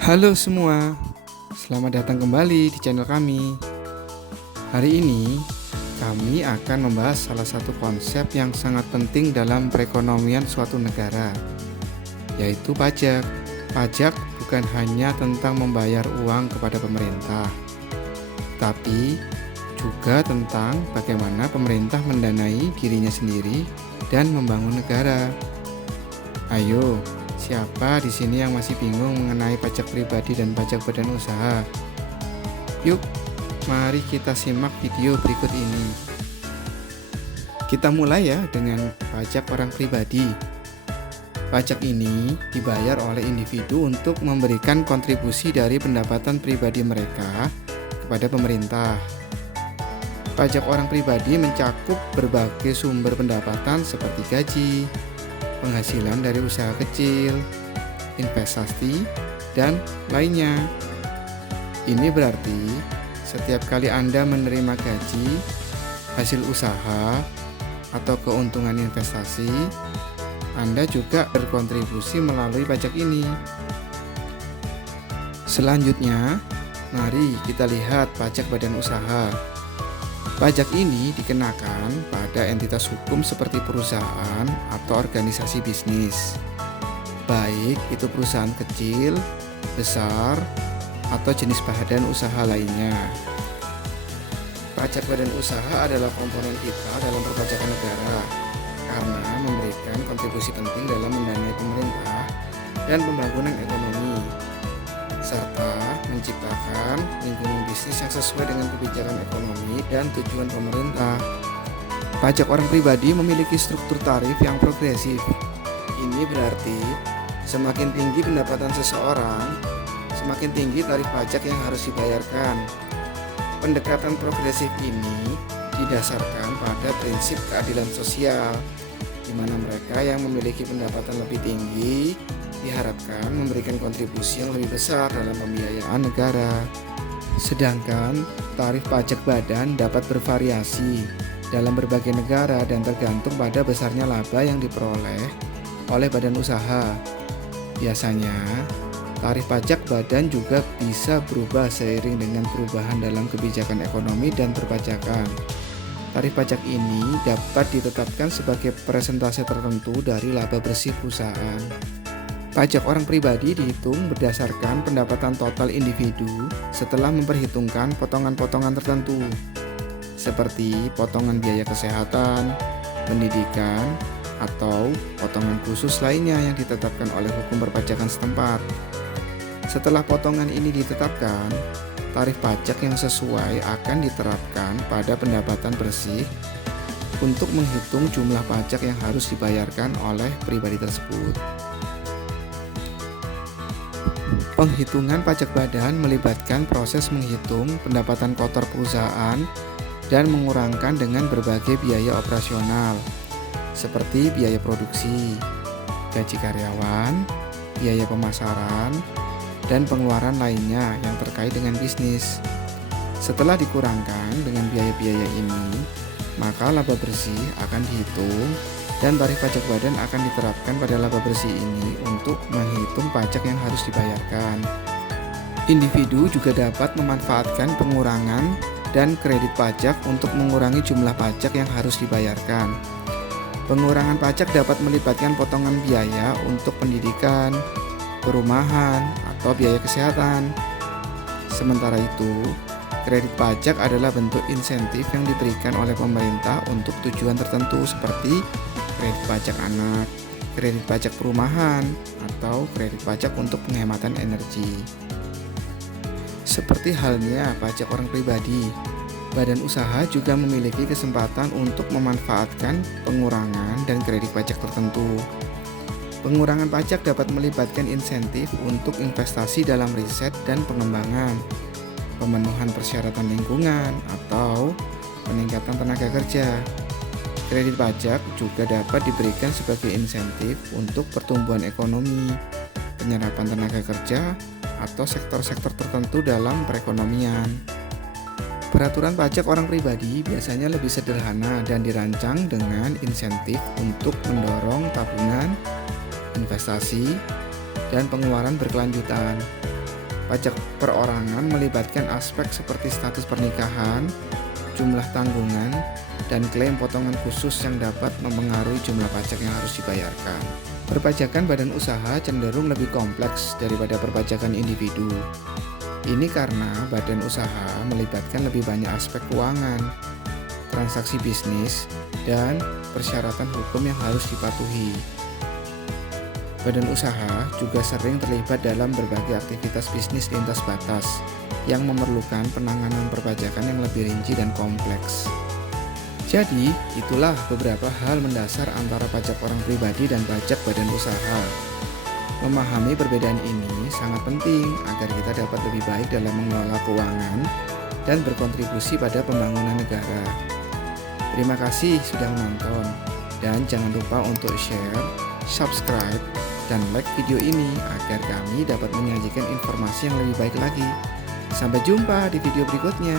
Halo semua, selamat datang kembali di channel kami. Hari ini kami akan membahas salah satu konsep yang sangat penting dalam perekonomian suatu negara, yaitu pajak. Pajak bukan hanya tentang membayar uang kepada pemerintah, tapi juga tentang bagaimana pemerintah mendanai dirinya sendiri dan membangun negara. Ayo, siapa di sini yang masih bingung mengenai pajak pribadi dan pajak badan usaha? Yuk, mari kita simak video berikut ini. Kita mulai ya dengan pajak orang pribadi. Pajak ini dibayar oleh individu untuk memberikan kontribusi dari pendapatan pribadi mereka kepada pemerintah. Pajak orang pribadi mencakup berbagai sumber pendapatan seperti gaji, penghasilan dari usaha kecil, investasi, dan lainnya. Ini berarti setiap kali Anda menerima gaji, hasil usaha, atau keuntungan investasi, Anda juga berkontribusi melalui pajak ini. Selanjutnya, mari kita lihat pajak badan usaha. Pajak ini dikenakan pada entitas hukum seperti perusahaan atau organisasi bisnis, baik itu perusahaan kecil, besar, atau jenis badan usaha lainnya. Pajak badan usaha adalah komponen vital dalam perpajakan negara karena memberikan kontribusi penting dalam mendanai pemerintah dan pembangunan ekonomi, serta menciptakan lingkungan bisnis yang sesuai dengan kebijakan ekonomi dan tujuan pemerintah. Pajak orang pribadi memiliki struktur tarif yang progresif. Ini berarti semakin tinggi pendapatan seseorang, semakin tinggi tarif pajak yang harus dibayarkan. Pendekatan progresif ini didasarkan pada prinsip keadilan sosial, di mana mereka yang memiliki pendapatan lebih tinggi diharapkan memberikan kontribusi yang lebih besar dalam pembiayaan negara. Sedangkan tarif pajak badan dapat bervariasi dalam berbagai negara dan tergantung pada besarnya laba yang diperoleh oleh badan usaha. Biasanya, tarif pajak badan juga bisa berubah seiring dengan perubahan dalam kebijakan ekonomi dan perpajakan. Tarif pajak ini dapat ditetapkan sebagai persentase tertentu dari laba bersih perusahaan. Pajak orang pribadi dihitung berdasarkan pendapatan total individu setelah memperhitungkan potongan-potongan tertentu, seperti potongan biaya kesehatan, pendidikan, atau potongan khusus lainnya yang ditetapkan oleh hukum perpajakan setempat. Setelah potongan ini ditetapkan, tarif pajak yang sesuai akan diterapkan pada pendapatan bersih untuk menghitung jumlah pajak yang harus dibayarkan oleh pribadi tersebut. Penghitungan pajak badan melibatkan proses menghitung pendapatan kotor perusahaan dan mengurangkan dengan berbagai biaya operasional, seperti biaya produksi, gaji karyawan, biaya pemasaran, dan pengeluaran lainnya yang terkait dengan bisnis. Setelah dikurangkan dengan biaya-biaya ini, maka laba bersih akan dihitung dan tarif pajak badan akan diterapkan pada laba bersih ini untuk menghitung pajak yang harus dibayarkan. Individu juga dapat memanfaatkan pengurangan dan kredit pajak untuk mengurangi jumlah pajak yang harus dibayarkan. Pengurangan pajak dapat melibatkan potongan biaya untuk pendidikan, perumahan, atau biaya kesehatan. Sementara itu, kredit pajak adalah bentuk insentif yang diberikan oleh pemerintah untuk tujuan tertentu seperti kredit pajak anak, kredit pajak perumahan, atau kredit pajak untuk penghematan energi. Seperti halnya pajak orang pribadi, badan usaha juga memiliki kesempatan untuk memanfaatkan pengurangan dan kredit pajak tertentu. Pengurangan pajak dapat melibatkan insentif untuk investasi dalam riset dan pengembangan, pemenuhan persyaratan lingkungan, atau peningkatan tenaga kerja. Kredit pajak juga dapat diberikan sebagai insentif untuk pertumbuhan ekonomi, penyerapan tenaga kerja, atau sektor-sektor tertentu dalam perekonomian. Peraturan pajak orang pribadi biasanya lebih sederhana dan dirancang dengan insentif untuk mendorong tabungan, investasi, dan pengeluaran berkelanjutan. Pajak perorangan melibatkan aspek seperti status pernikahan, jumlah tanggungan, dan klaim potongan khusus yang dapat mempengaruhi jumlah pajak yang harus dibayarkan. Perpajakan badan usaha cenderung lebih kompleks daripada perpajakan individu. Ini karena badan usaha melibatkan lebih banyak aspek keuangan, transaksi bisnis, dan persyaratan hukum yang harus dipatuhi. Badan usaha juga sering terlibat dalam berbagai aktivitas bisnis lintas batas yang memerlukan penanganan perpajakan yang lebih rinci dan kompleks. Jadi, itulah beberapa hal mendasar antara pajak orang pribadi dan pajak badan usaha. Memahami perbedaan ini sangat penting agar kita dapat lebih baik dalam mengelola keuangan dan berkontribusi pada pembangunan negara. Terima kasih sudah menonton, dan jangan lupa untuk share, subscribe, dan like video ini agar kami dapat menyajikan informasi yang lebih baik lagi. Sampai jumpa di video berikutnya.